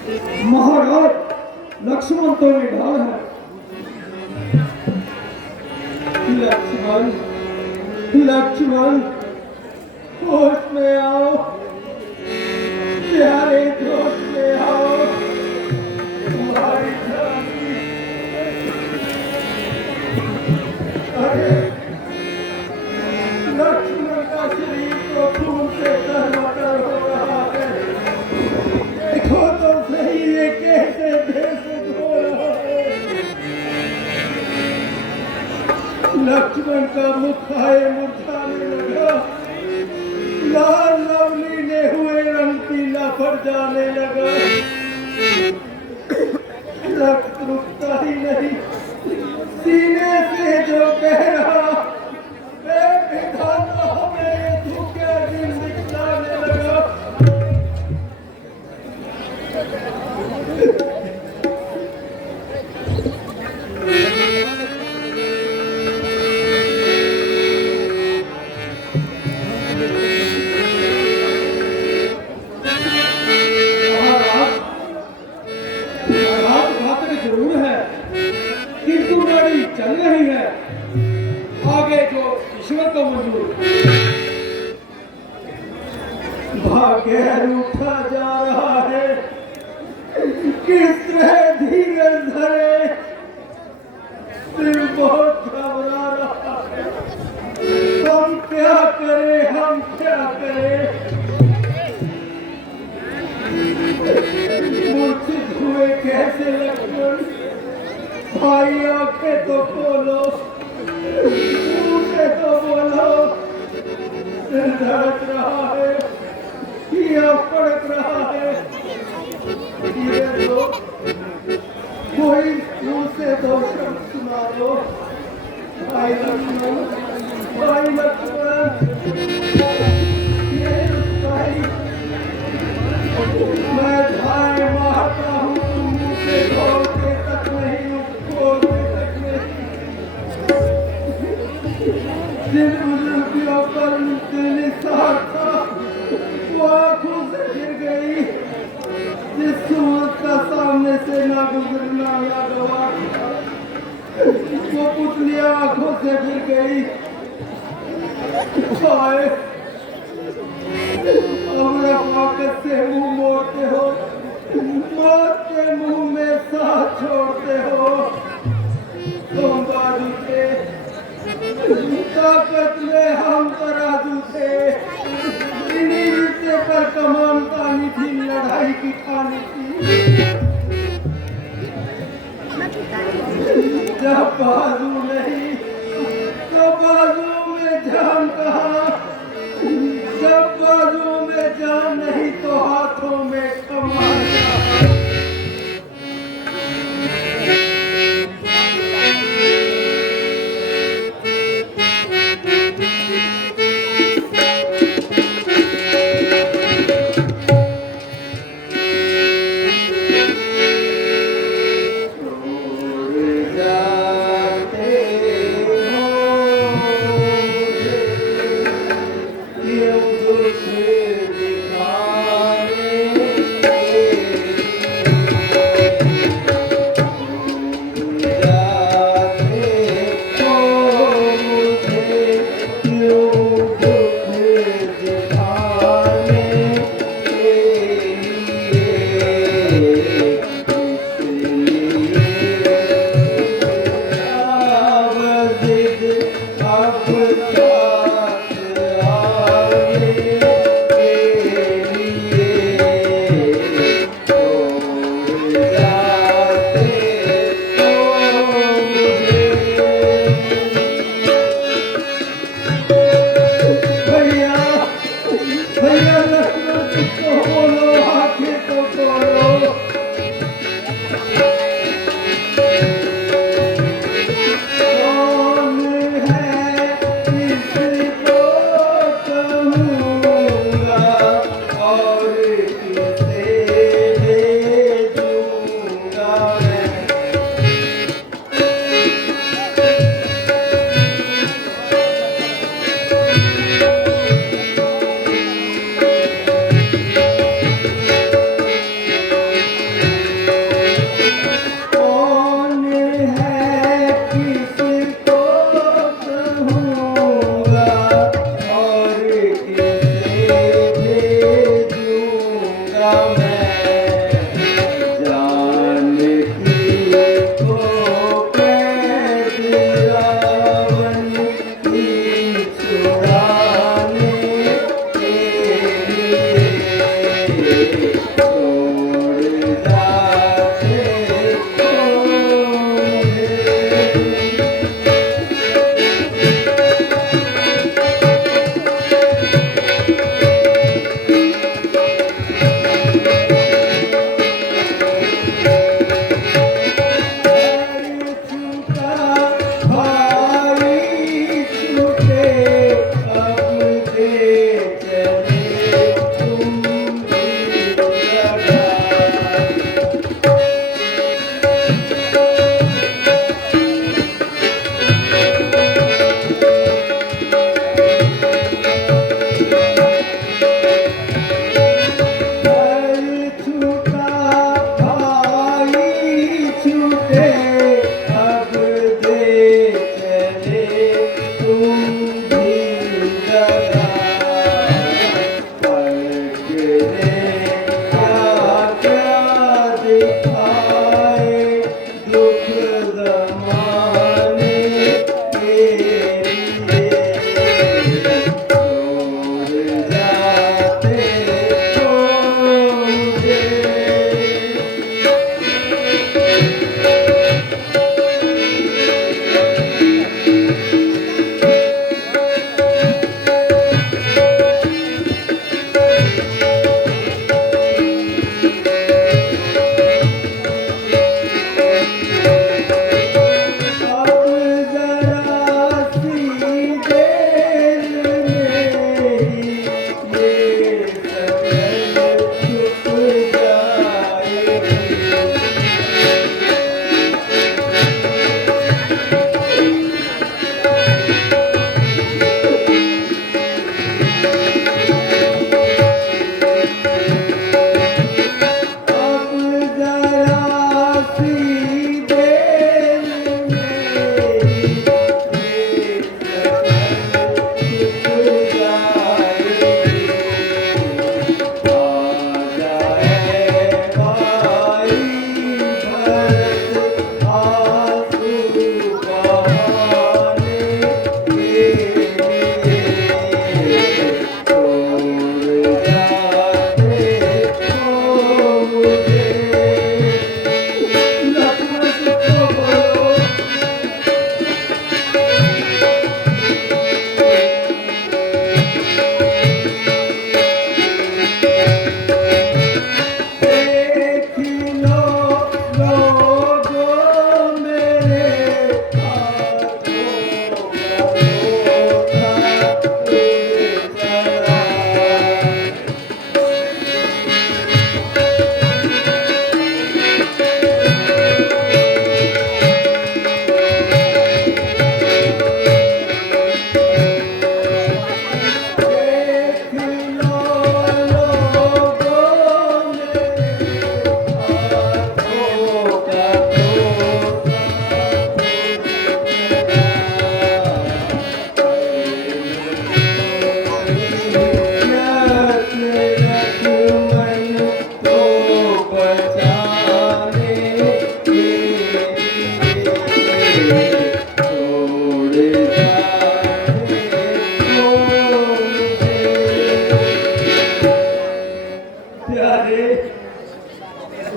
महाराज लक्ष्मण तो निढाल है। लक्ष्मण लक्ष्मण होश में आओ, प्यारे होश में आओ। तुम्हारी जान अरे लक्ष्मण का शरीर तो खून से तरबतर हो रहा है। देखो तो सही ये कैसे बेसुध हो रहा है। लक्ष्मण का मुख आए मुरझाने लगा, लाल लवलीने हुए रंग पीला पड़ जाने लगा। रक्त रुकता ही नहीं, सीने से जो कह रहा विधाता हमें ये धूके दिन दिखलाने लगा। जरूर है किंतु गाड़ी चल रही है आगे जो ईश्वर को मंजूर। भाग्य रूठा जा रहा है, किस तरह धीरज धरे, दिल बहुत घबरा रहा है। हम क्या करें, हम क्या करें। मूर्छित हुए कैसे लक्ष्मण, भाई आंखें तो खोलो, मुंह से तो बोलो। दिल धड़क रहा है, या फड़क रहा है। ये तो कोई मुंह से दो शब्द सुना दो। भाई लक्ष्मण, भाई लक्ष्मण, ये भाई मैं धाए मारता हूँ, तुम मुँह से खोलते तक नहीं, खोलते तक नहीं। जिन बुजुर्गियों पर निसार था वो आंखों से गिर गई। जिस सूरत का सामने से ना गुजरना या गवार था वो पुतलियां आंखों से गिर गई। अब रफाकत से मुंह मोड़ते हो, मौत के मुंह में सांस छोड़ते हो। तुम बाजू थे, ताकत में हम तराजू थे। इन्हीं रिश्ते पर कमान तानी थी, लड़ाई की ठानी थी। जब बाजू नहीं तो बाजू में जान कहाँ। जब बाजू में जान नहीं तो हाथों में कमान कहाँ। दिखा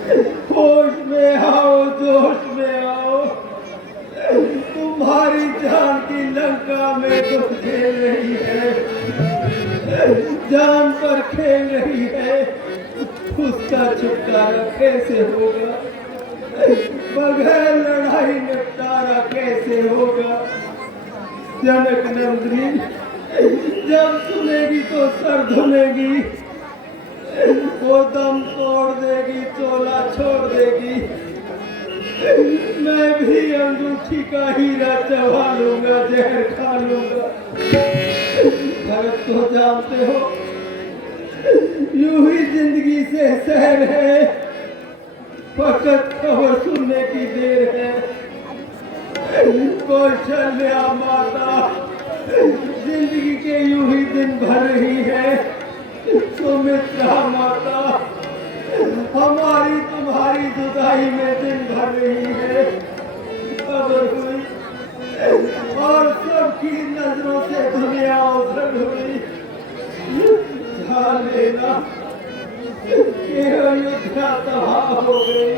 होश में आओ, जोश में आओ। तुम्हारी जान की लंका में दुख झेल रही है, जान पर खेल रही है। उसका छुटकारा कैसे होगा? बगैर लड़ाई निपटारा कैसे होगा? जनक नंदिनी जब सुनेगी तो सर धुनेगी, वो दम तोड़ देगी, चोला छोड़ देगी। मैं भी अंगूठी का हीरा चबा लूंगा, जहर खा लूंगा। भरत तो जानते हो यूं ही जिंदगी से सहर है, फकत खबर सुनने की देर है। कौशल्या माता जिंदगी के यूं ही दिन भर रही है। सुमित्रा माता हमारी तुम्हारी जुदाई में दिन भर रही है। खबर हुई और सबकी नजरों से दुनिया उधर हुई। जान लेना कि अयोध्या तबाह हो गई।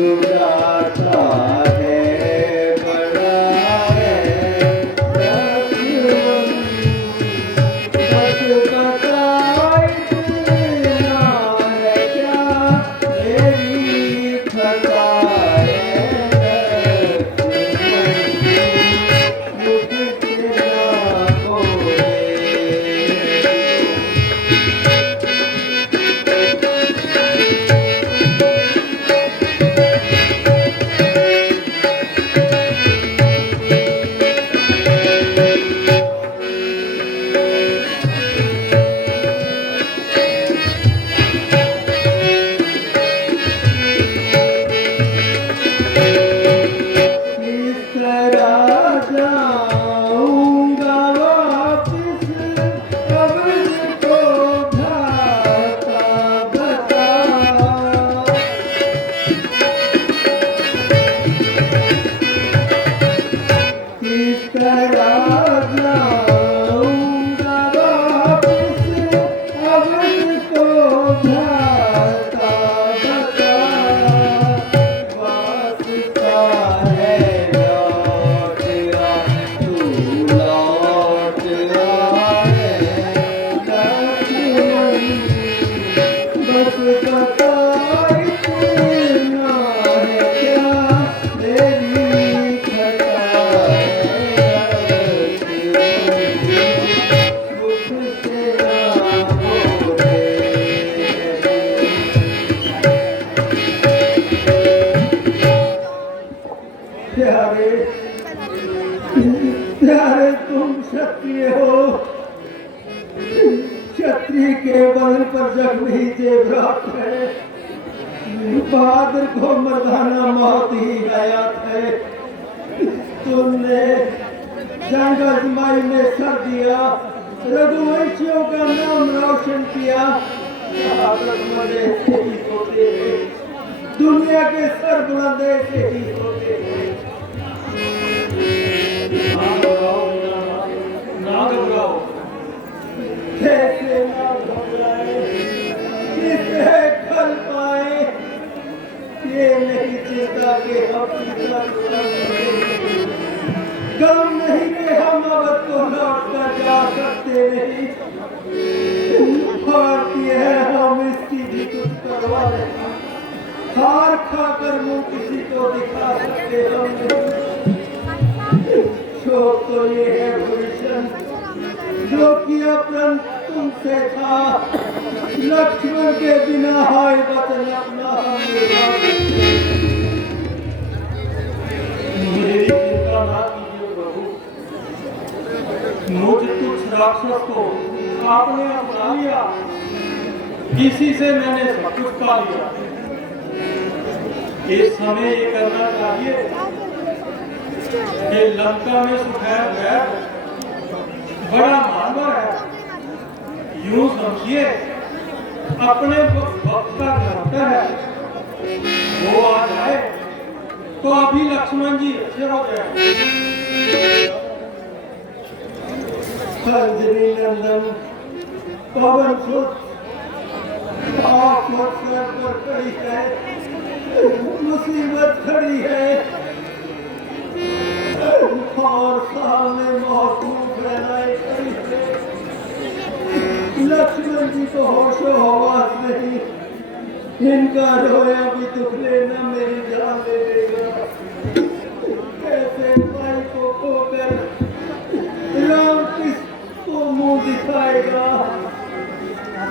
सुझाता है बड़ा है लक्ष्मण बस बताए इतना है क्या मेरी खता है लक्ष्मण मुझसे ना खोए किस तरह जाऊंगा वापिस अब को ढाका बता किस तरह जाऊंगा वापिस अब को ढाका बता वास्ता है लौट आ तू लौट आए लक्ष्मण बस बता इतना है क्या मेरी खता है लक्ष्मण मुझसे ना खोए प्यारे प्यारे तुम क्षत्रिय हो क्षत्रिय के बदन पर जग नहीं जेवरात है बहादुर को मर्दाना मौत ही हयात है तुमने जंग आजमाई में सर दिया रघुवंशियों का नाम रोशन किया बहादुर मरे से ही होते हैं दुनिया के सर बुलंदे से ही होते हैं ना घबराओ कैसे ना घबराए किसे खल पाए ये नहीं चिंता के हम पिता गम नहीं कि हम अवध को लौट कर जा सकते नहीं भारती है हम इसकी भी कुछ परवाह नहीं हार खाकर मुंह किसी को दिखा सकते हम नहीं शोक तो ये है भूषण जो किया प्रण तुमसे था लक्ष्मण के बिना हाय वतन अपना हम निभा सकते। मेरी चिंता ना कीजिए प्रभु मुझ तुच्छ राक्षस को आपने अपना लिया इसी से मैंने सब कुछ पा लिया इस समय ये करना चाहिए कि लंका में सुखैर बैठ बड़ा मानवर है यूं समझिए अपने भक्त का डॉक्टर है वो आ जाए तो अभी लक्ष्मण जी अच्छे हो गए अंजनी नंदन पवन सुत आफत सर पर खड़ी है मुसीबत खड़ी है और सामने मौत फैलाए खड़ी है लक्ष्मण जी को होशो हवास नहीं इनका रोया भी दुख लेना मेरी जान ले लेगा कैसे भाई को खोकर राम किसको मुंह दिखाएगा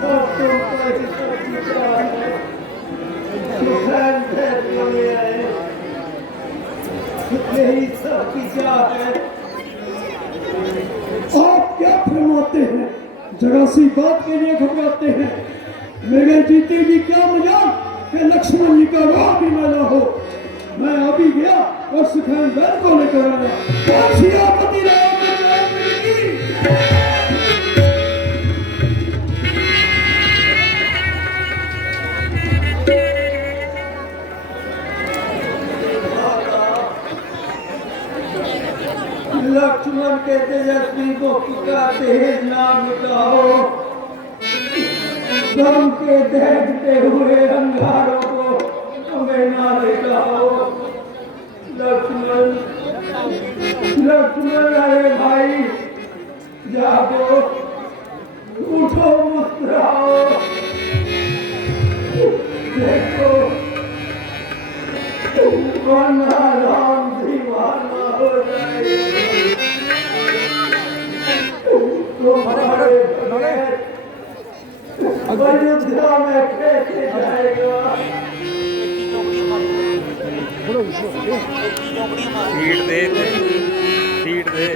और तुम पर ही सब विचार है सुखैन भैद बने आए यही सब विचार है आप क्या फरमाते हैं जरा सी बात के लिए घबराते हैं मेरे जीते भी क्या मजा कि लक्ष्मण जी का राह भी मिला हो मैं अभी गया और सुखैन बैल को लेकर आया सियापति राम की लक्ष्मण के तेजस्वी को पुकारते हैं नाम मिटाओ गम के देखते हुए अंगारों को हमें ना जाओ लक्ष्मण लक्ष्मण अरे भाई जागो उठो मुस्कुराओ देखो वरना राम दीवाना हो जाएगा तुम्हारे बगैर अयोध्या में कैसे जाएगा सीट दे सीट दे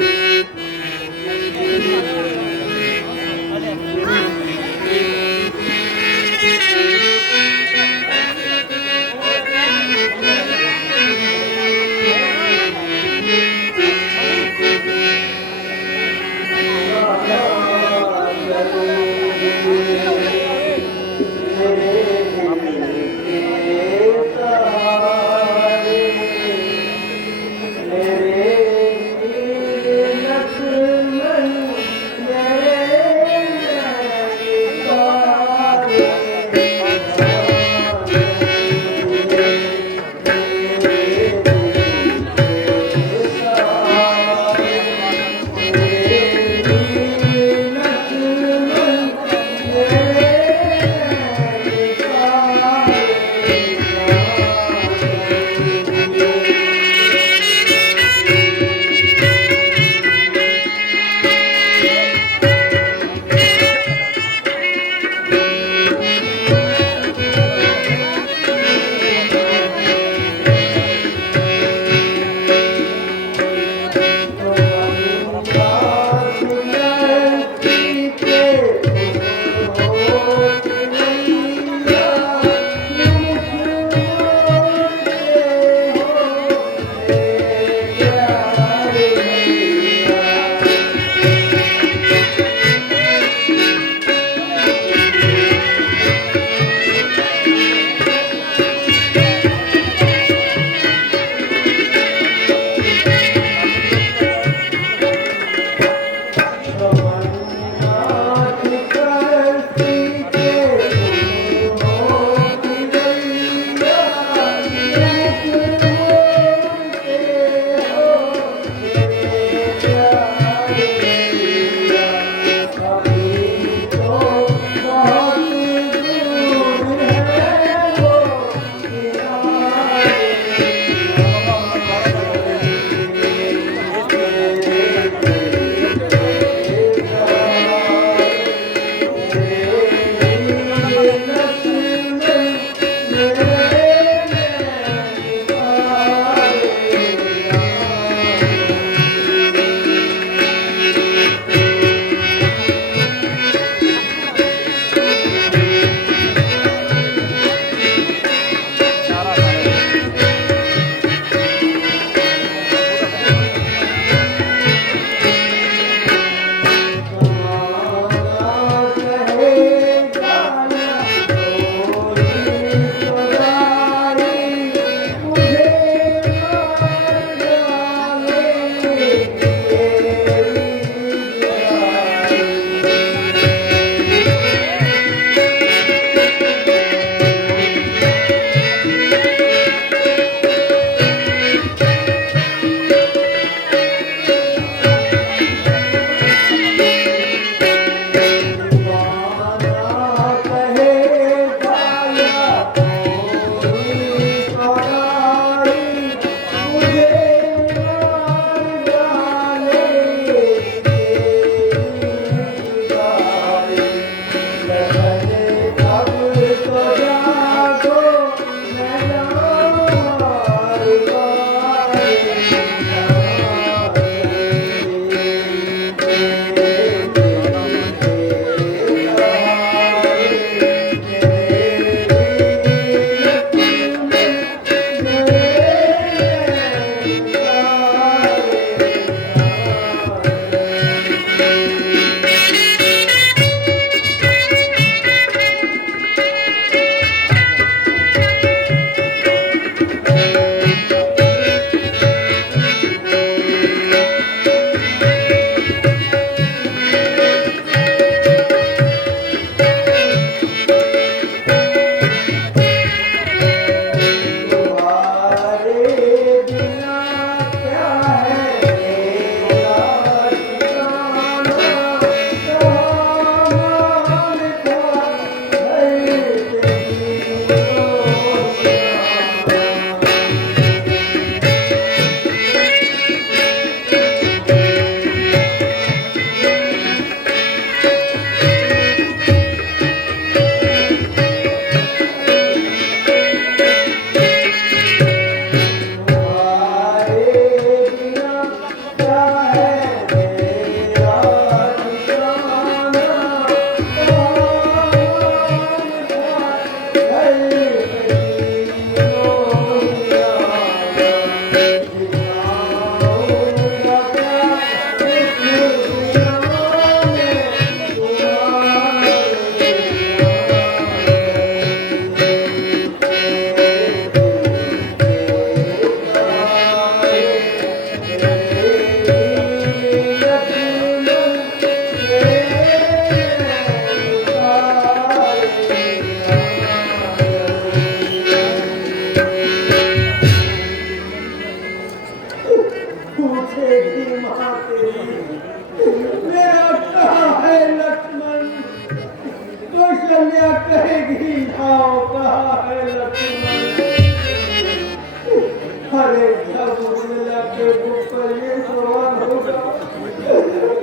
अरे जब उड़ने के ऊपर ये सवाल होगा,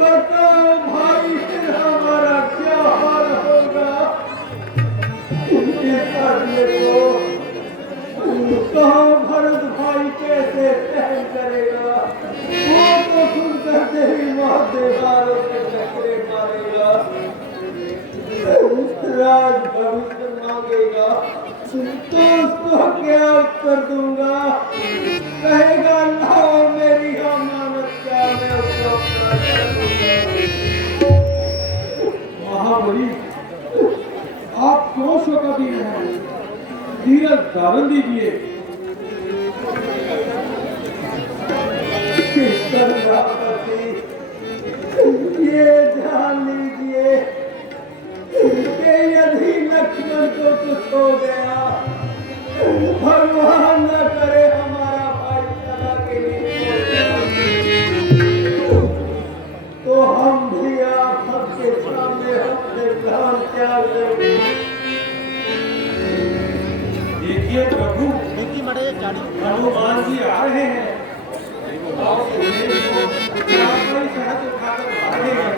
बताओ भाई फिर हमारा क्या हाल होगा। इस आदमी को कहाँ भरत भाई कैसे सहन करेगा। वो तो खुद करते ही महादेवारों के चक्रे मारेगा, राज भविष्य मांगेगा, तो उसको क्या उत्तर दूंगा। कहेगा लाओ मेरी अमानत, क्या मैं उसको अपना कर दूंगा। महाबली, आप क्यों शोकाधीन हैं? धीरज धारण दीजिए। ये जान लीजिए कि यदि लक्ष्मण को कुछ हो गया, भगवान न करे हमारा भाई सदा के लिए, तो हम भी आप सबके सामने अपने प्राण त्याग देंगे। देखिए प्रभु, हनुमान जी आ रहे हैं और सुहेल को रावण शहद उठाकर आ रहे हैं।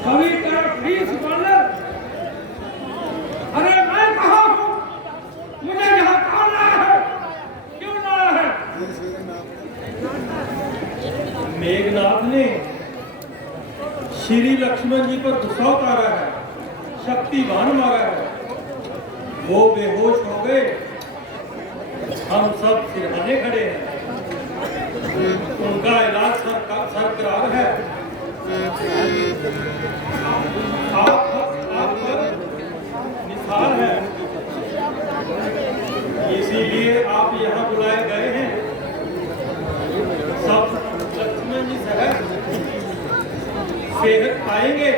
सभी तरफ 20 बानर। अरे मैं कहाँ हूँ? मुझे यहाँ कौन लाया है? क्यों लाया है? मेघनाथ ने श्री लक्ष्मण जी पर गुस्सा उतारा है, शक्तिवान मारा है। वो बेहोश हो गए, हम सब सिरहाने खड़े हैं। उनका इलाज सरकार है। आप पर निसार है, इसीलिए आप यहाँ बुलाए गए हैं। सब लक्ष्मण जी सेहत पाएंगे,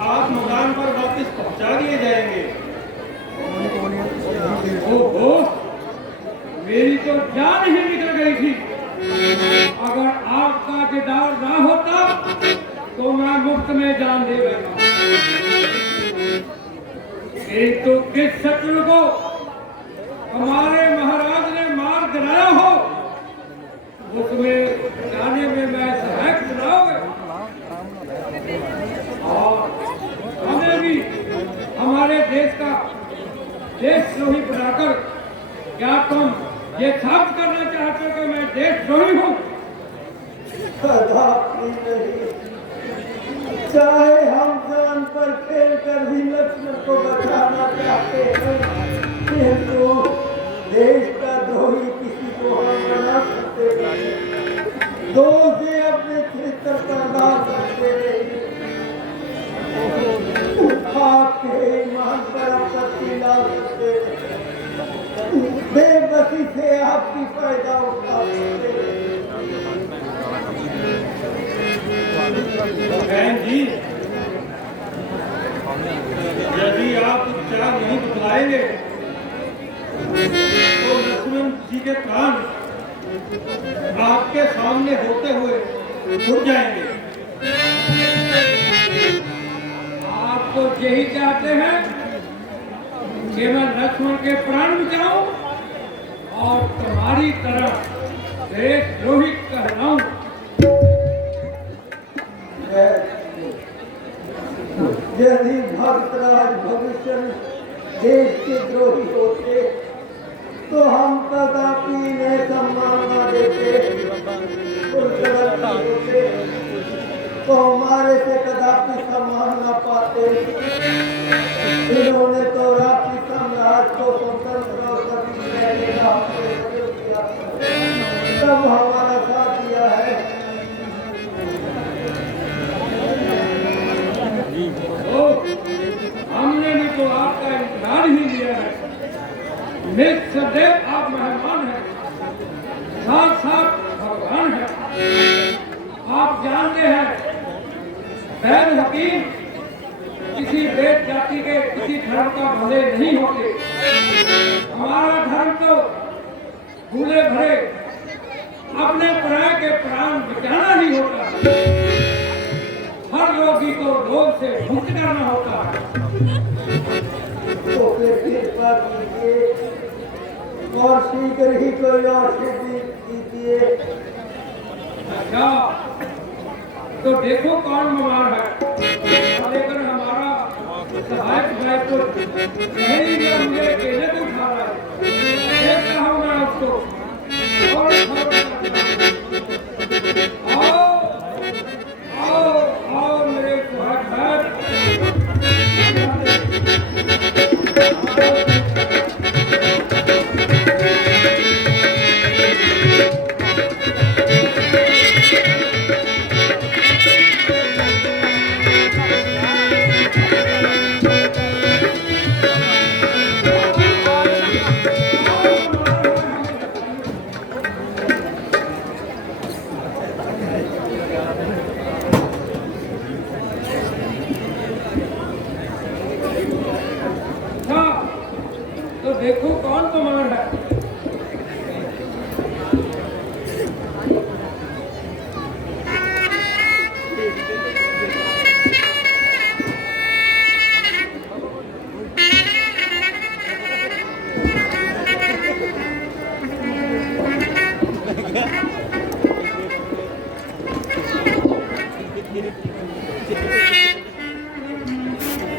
आप मैदान पर वापस पहुंचा दिए जाएंगे। ओहो, मेरी तो जान ही निकल गई थी। अगर आपका दीदार ना होता तो मैं मुफ्त में जान दे देता। किंतु किस शत्रु को हमारे महाराज ने मार गिराया हो, उसमें जाने में मैं सहायक चुनाओगे। और हमें भी हमारे देश का देशद्रोही बनाकर क्या तुम ये साबित करना चाहते हो कि मैं देशद्रोही हूँ? कदापि नहीं। चाहे हम जान पर खेल कर भी लक्ष्मण को बचाना चाहते हैं, किंतु देश का द्रोही किसी को हम बना सकते नहीं। दो से अपने क्षेत्र पर ला सकते नहीं। आपके ईमान पर आपत्ति ला सकते नहीं। बेबसी से आपकी फायदा उठा सकते हैं। बहन जी, यदि आप उपचार नहीं बतलाएंगे तो लक्ष्मण जी के प्राण आपके सामने होते हुए उड़ जाएंगे। आप तो यही चाहते हैं कि मैं लक्ष्मण के प्राण बचाऊं और तुम्हारी तरह देशद्रोही कहलाऊं। यदि भक्तराज भविष्य देश के द्रोही होते तो हम कदापि इन्हें सम्मान न देते, होते तो हमारे से कदापि सम्मान न पाते। इन्होंने तो राष्ट्रीय साम्राज्य को स्वतंत्र और किया, तब हमारा साथ दिया, सदैव आप मेहमान हैं, साथ साथ भगवान हैं। आप जानते हैं वैद हकीम किसी वेद जाति के किसी धर्म का भले नहीं होते। हमारा धर्म तो भूले भरे अपने पराये के प्राण बचाना ही होता है। हर रोगी को रोग से मुक्त करना होता है। तो फिर कृपा कीजिए और शीघ्र ही कोई और सिद्धि कीजिए। अच्छा, तो देखो कौन बीमार है। लेकर हमारा सहायक भाई को नहीं दिया, मुझे अकेले को उठा रहा है। देखता हूँ मैं उसको। और आओ आओ आओ मेरे सहायक भाई। तो देखो कौन बीमार है।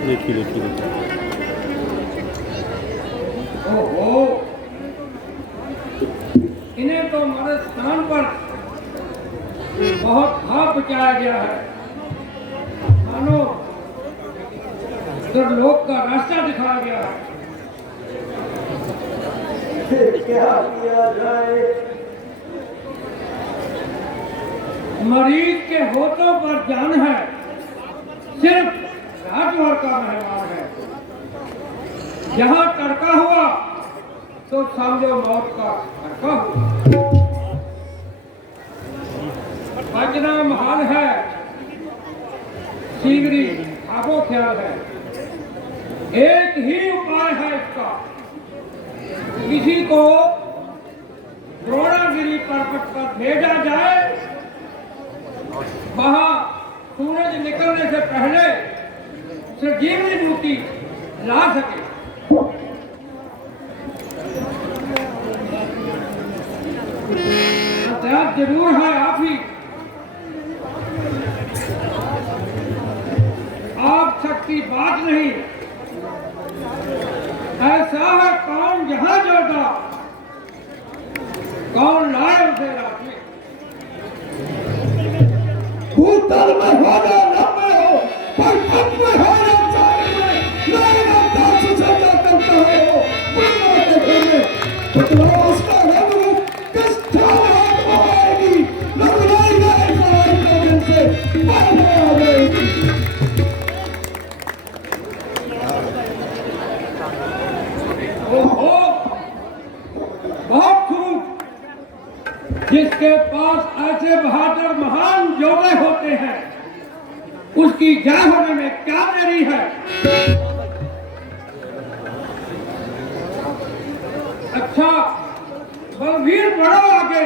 देखिए ओहो, इन्हें तो मरद स्थान पर बहुत भाव बचाया गया है। मानो लोक का रास्ता दिखाया गया है। फिर क्या किया जाए? मरीज के होठों पर जान है, सिर्फ राजभर का मेहमान है। जहाँ तड़का हुआ तो समझो मौत का तड़का हुआ। बचना महान है, शीघ्र भागो ख्याल है। एक ही उपाय है इसका। किसी को द्रोणागिरी पर्वत पर भेजा जाए, वहां सूरज निकलने से पहले संजीवनी बूटी ला सके। हथियार जरूर है आप ही। आप शक्ति बात नहीं। ऐसा है कौन जहां जोड़ा, कौन लाए उसे रास्ते। भूतल में हो ना नभ में हो, पर पद में हो ना चाल में, नए रफ्तार से चलता करता हो, ब्रह्मा के घर में बतलाओ उसका रंग रूप किस ढाल हाथ में आएगी। लड़ाई गए लड़ाई का दिन से पर में आ जाएगी। ओहो, बहुत खूब। जिसके पास ऐसे बहादुर महान योद्धे होते हैं, उसकी जय होने में क्या देरी है। अच्छा, बलवीर बढ़ो आगे,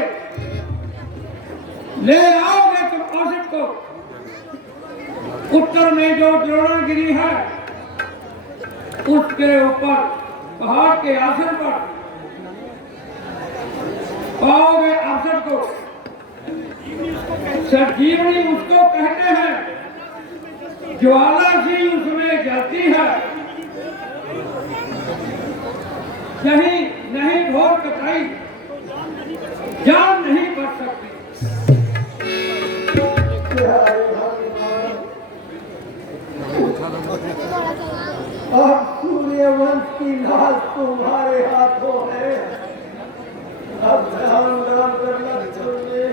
ले आओगे तुम औसत को। उत्तर में जो द्रोणागिरी है, उसके ऊपर पहाड़ के आसन पर पाओगे अवसर को। संजीवनी उसको कहते हैं, ज्वाला सी उसमें जलती है। यही नहीं घोर कटाई, जान नहीं बच सकती। अब सूर्यवंश की लाश तुम्हारे हाथों है। अब ध्यान दान करना चाहिए।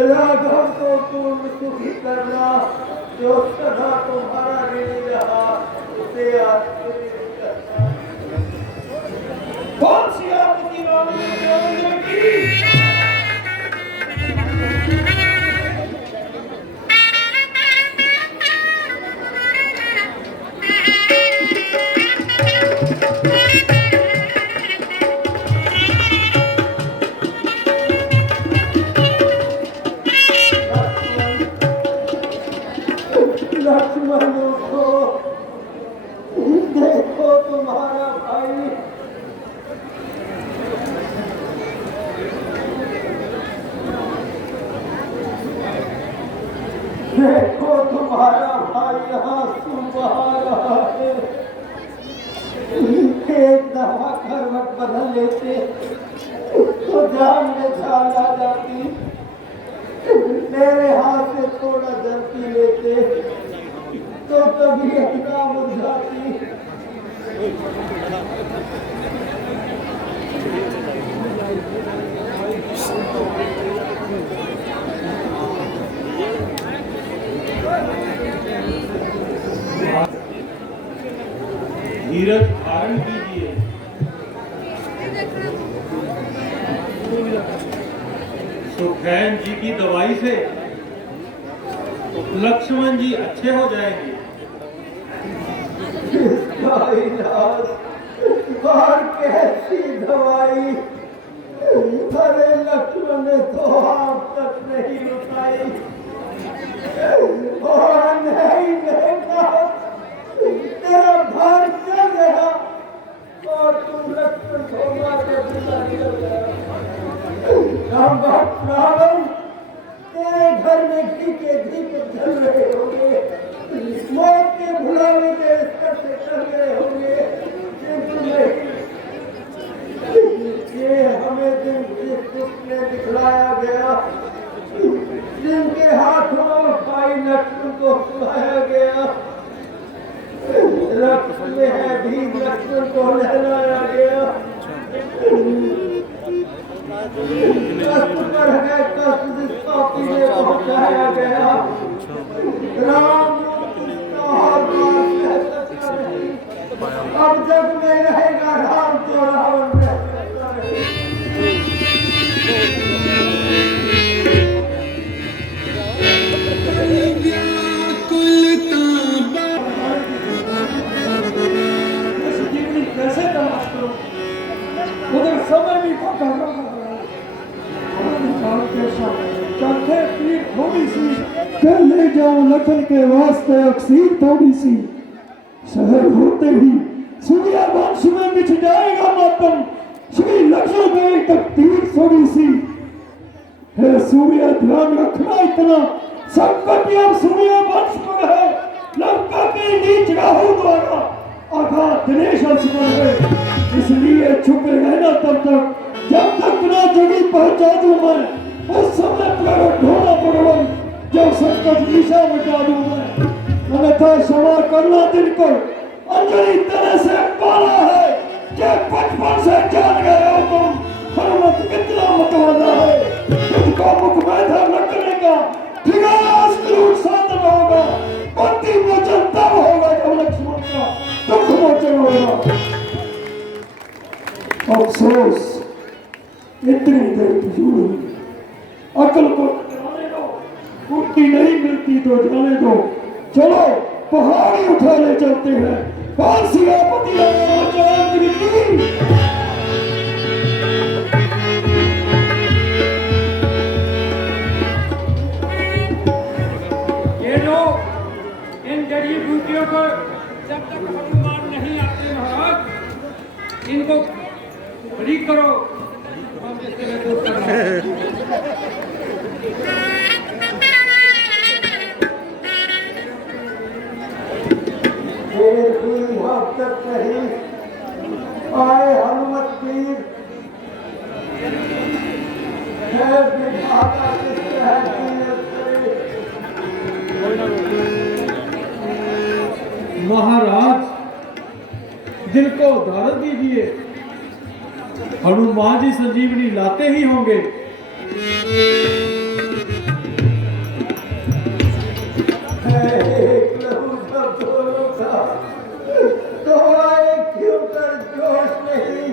राघव को तुम सुखी करना, जो सदा तुम्हारा ऋणी रहा उसे आश्चर्य करना। कौन सी आपत्ति राम की? लक्ष्मण को देखो तुम्हारा भाई देखो तुम्हारा भाई यहाँ बहा रहा है। एक दफा करवट बदल लेते तो जान में जान आ जाती। मेरे हाथ से थोड़ा जल्दी लेते तो कभी अपना मुरझाती। धीरज धारण कीजिए। सुखैन जी की दवाई से लक्ष्मण जी अच्छे हो जाएंगे। इसका इलाज और कैसी दवाई? अरे लक्ष्मण ने तो आप तक नहीं बताई और नहीं देखा। तेरा भार चल गया और तुम लक्ष्मण को मार के बिना निकल गया। रावण तेरे घर में धीके धीके चल रहे होंगे, मौत के भुलावे के स्तर से चल रहे होंगे, किंतु नहीं। ये हमें दिन जिस उसने दिखलाया गया, जिनके हाथों भाई लक्ष्मण को सुलाया गया, रक्त में है भी लक्ष्मण को नहलाया गया। कष्ट पर है कष्ट जिस पापी में पहुंचाया गया। राम उसका और बात कह सकता नहीं। अब जग में रहेगा राम तो रावण रह सकता नहीं। कैसे तलाश करो? उधर समय भी पका रहा है। चरखे पीर थोड़ी सी कर ले जाओ लखन के वास्ते अक्सीर थोड़ी सी। शहर होते ही सूर्या वंश में मिट जाएगा मातम। श्री लक्ष्मण गए तक तीर थोड़ी सी। है सूर्य ध्यान रखना इतना संकट अब सूर्य वंश पर है। लंका के नीच राहु द्वारा आघात दिनेश अंशुमन है। इसलिए छुपे रहना तब तक जब तक ना जगी पहुंचा दूं मैं। उस समय प्रकट होना पड़ेगा जब संकट निशा मिटा दूं मैं। अन्यथा क्षमा करना दिन को अंजलि तरह से पाला है कि बचपन से जान गए हो तुम हनुमत कितना मतवाला है। तुझको मुख बैठा रखने का ठिकाना क्रूर साधन होगा। पति मोचन तब होगा जब लक्ष्मण का दुख मोचन होगा। अफसोस इतनी देर जुड़ अकल को जाने दो। कुर्ती नहीं मिलती तो जाने दो। चलो पहाड़ी उठा ले चलते हैं। कौन सी आपत्ति ये लोग इन जड़ी बूटियों को जब तक हनुमान नहीं आते महाराज इनको बरी करो। हम इसके लिए दूर कर रहे हैं। देर हुई अब तक नहीं आए हनुमत वीर। है विधाता किस तरह कीरत करे। महाराज दिल को उधार दीजिए। हनुमान जी संजीवनी लाते ही होंगे। एक लहू जब दोनों का तो आए क्यों कर जोश नहीं।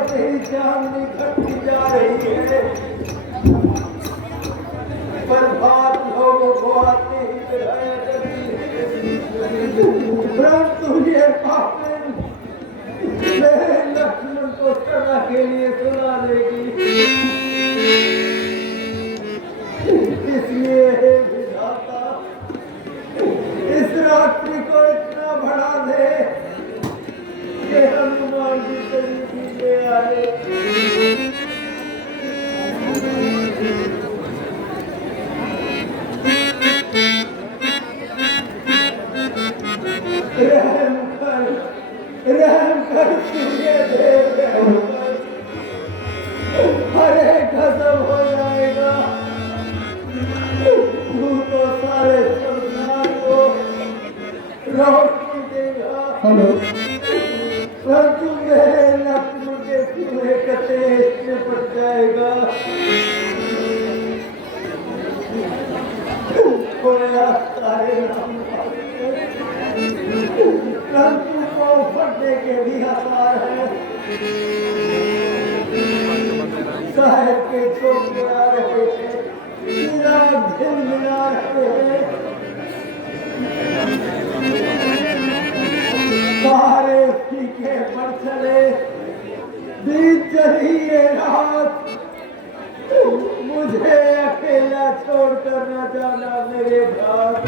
बढ़ते ही चांदनी घटती जा रही है। पर बात लोगों को आते ही बिठाया करती है। परंतु ये पापन मेरे लक्ष्मण को सदा के लिए सुना देगी। इसलिए हे विधाता, इस रात्रि को इतना बढ़ा दे कि हनुमान जी करीब ले आए। रहम कर तुझे देव रहम कर। हरे खत्म हो जाएगा। तू तो सारे संसार को रोशनी देगा। हेलो परंतु मेरे लक्ष्मण के पूरे कटे हिस्से पड़ जाएगा। खोया सारे नाम परंतु को फटने के भी आसार है। साहेब के चोट मिला रहे हैं, मेरा दिल मिला रहे हैं। सारे फीके पर चले, बीत चली ये रात। मुझे अकेला छोड़कर न जाना मेरे भाई।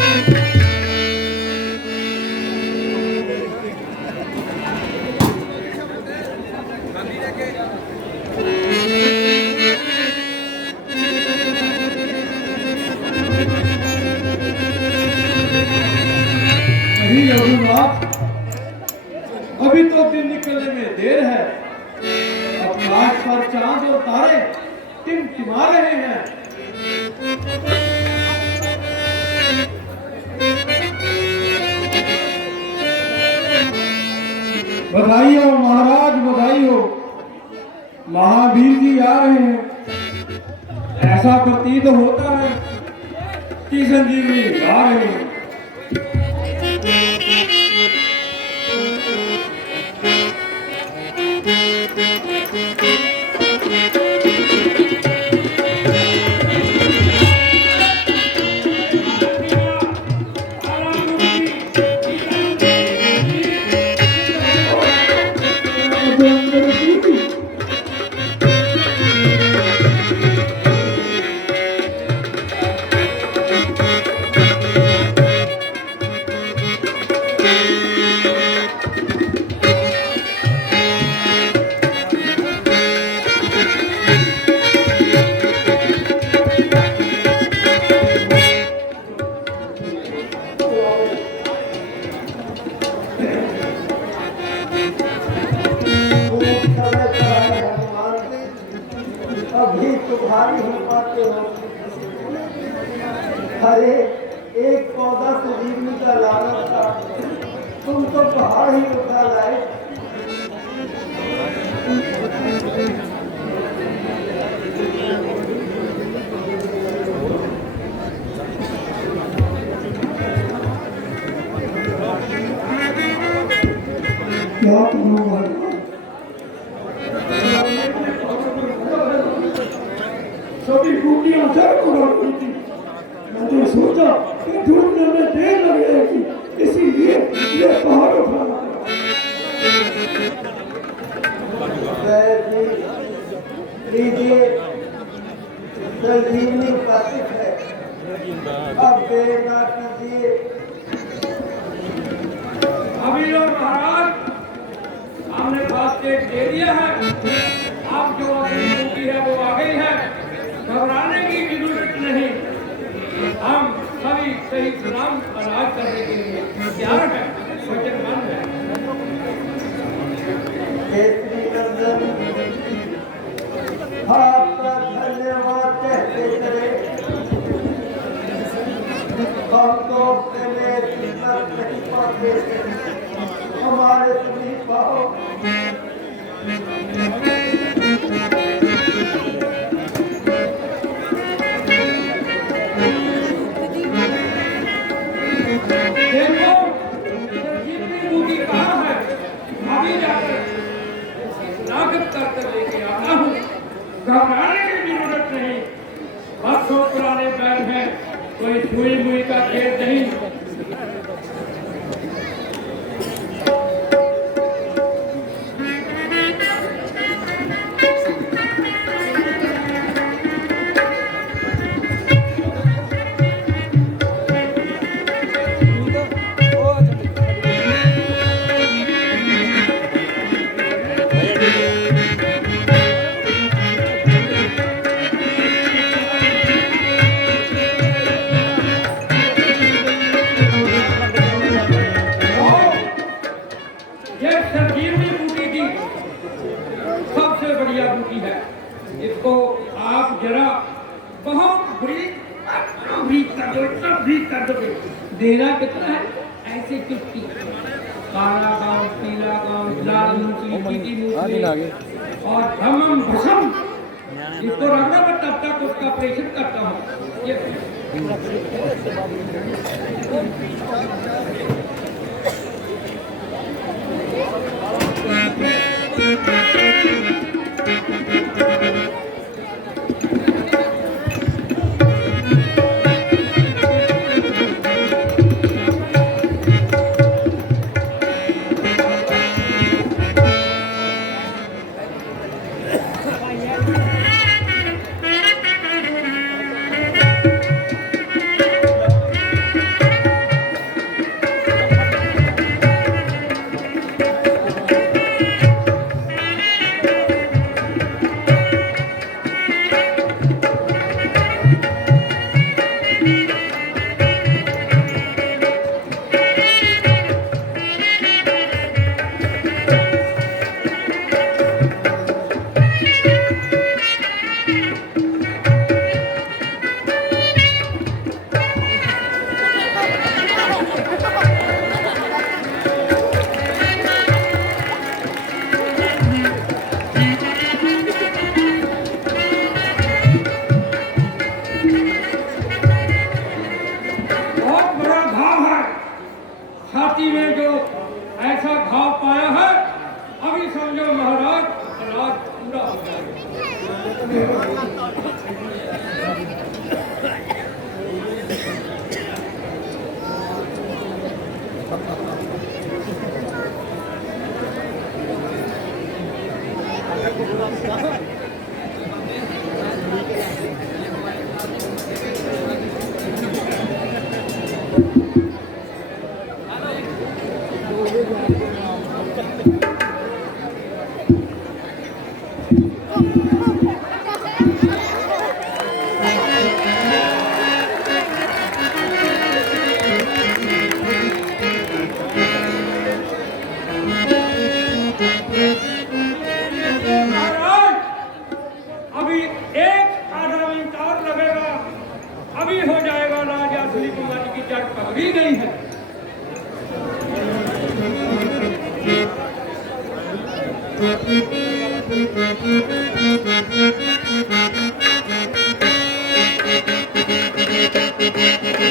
नहीं रघुनाथ, अभी तो दिन निकलने में देर है। आकाश पर चांद और तारे टिमटिमा रहे हैं। बधाई हो महाराज, बधाई हो। महावीर जी आ रहे हैं। ऐसा प्रतीत होता है कि संजीवनी ला रहे हैं। अभी तुम्हारी ही बातें होती। अरे एक पौधा संजीवनी का लाना था, तुम तो पहाड़ ही उठा लाए। क्या करूँ महाराज? सभी बूटियां जड़ उड़ा रही थी। मैंने सोचा कि ढूंढने में देर लग जाएगी, इसीलिए ये पहाड़ उठाना जय जी, लीजिए संजीवनी पातिक है। अब देर ना कीजिए। अभी और महाराज, हमने बात देख दे दिया है। आप जो अपनी ड्यूटी है वो आ गई है, घबराने की जरूरत नहीं। हम सभी सही सलाम राज करने के लिए तैयार है, वचनबद्ध है। केसरी नंदन, आपका धन्यवाद कहते चले। हम तो अपने में किस्मत नहीं पाते, हमारे समीप आओ। देखो, जितनी बूटी कहाँ है, अभी जाकर नाक घबराने की जरूरत नहीं। बरसों पुराने बैल हैं, कोई छुई मुई का खेल नहीं। ये सरजीवनी बूटी की सबसे बढ़िया बूटी है। इसको आप जरा बहुत ब्रीक कर दोगे। देना कितना है? ऐसे चुटकी, काला गाँव, पीला गाँव, लाल मूंगफली, पीली मूंगफली और भमम भसम। इसको रगड़ा मैं तब तक उसका ऑपरेशन करता हूँ। ये बहुत बड़ा घाव है छाती में। जो ऐसा घाव पाया है, अभी समझो महाराज राज पूरा हो जाएगा। महाराज अभी एक आधा मिनट और लगेगा, अभी हो जाएगा। राजा असली कुमारी की जड़ पकड़ी गई है।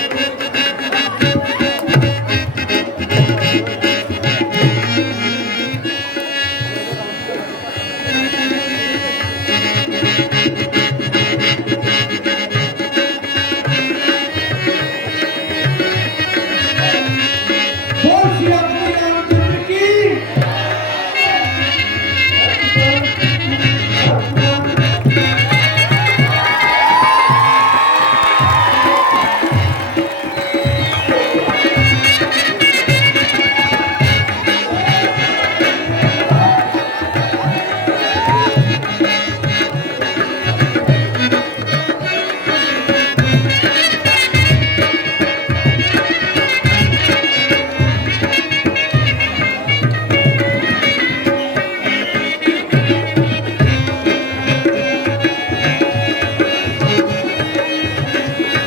Thank you.